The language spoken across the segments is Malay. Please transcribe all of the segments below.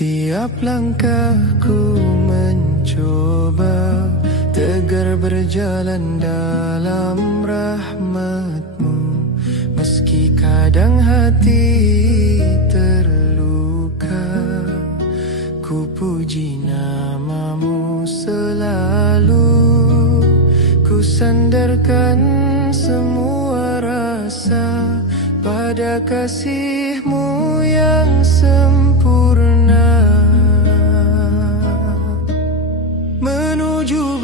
Setiap langkahku mencoba Tegar berjalan dalam rahmatmu. Meski kadang hati terluka Ku puji namamu selalu. Ku sandarkan semua rasa Pada kasihmu yang sempurna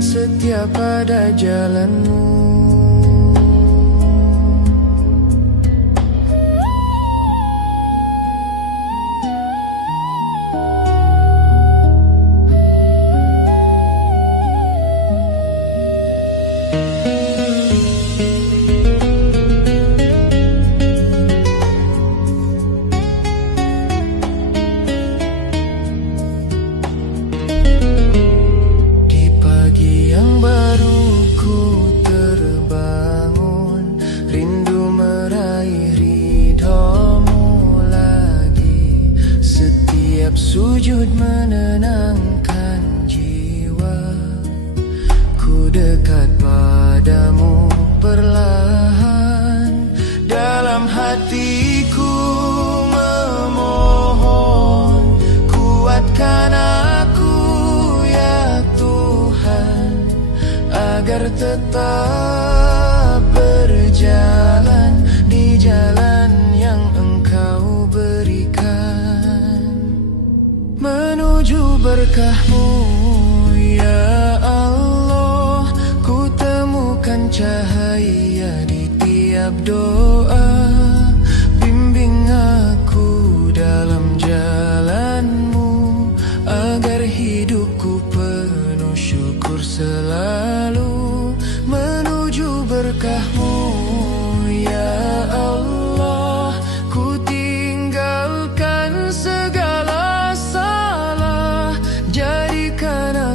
setia pada jalanmu Setiap sujud menenangkan jiwa Ku dekat padamu perlahan. Dalam hatiku memohon Kuatkan aku ya Tuhan Agar tetap berkahmu ya Allah. Ku temukan cahaya di tiap doa. Bimbing aku dalam jalanmu Agar hidupku penuh syukur selalu. Menuju berkahmu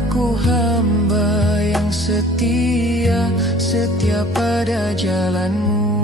aku hamba yang setia Setia pada jalanmu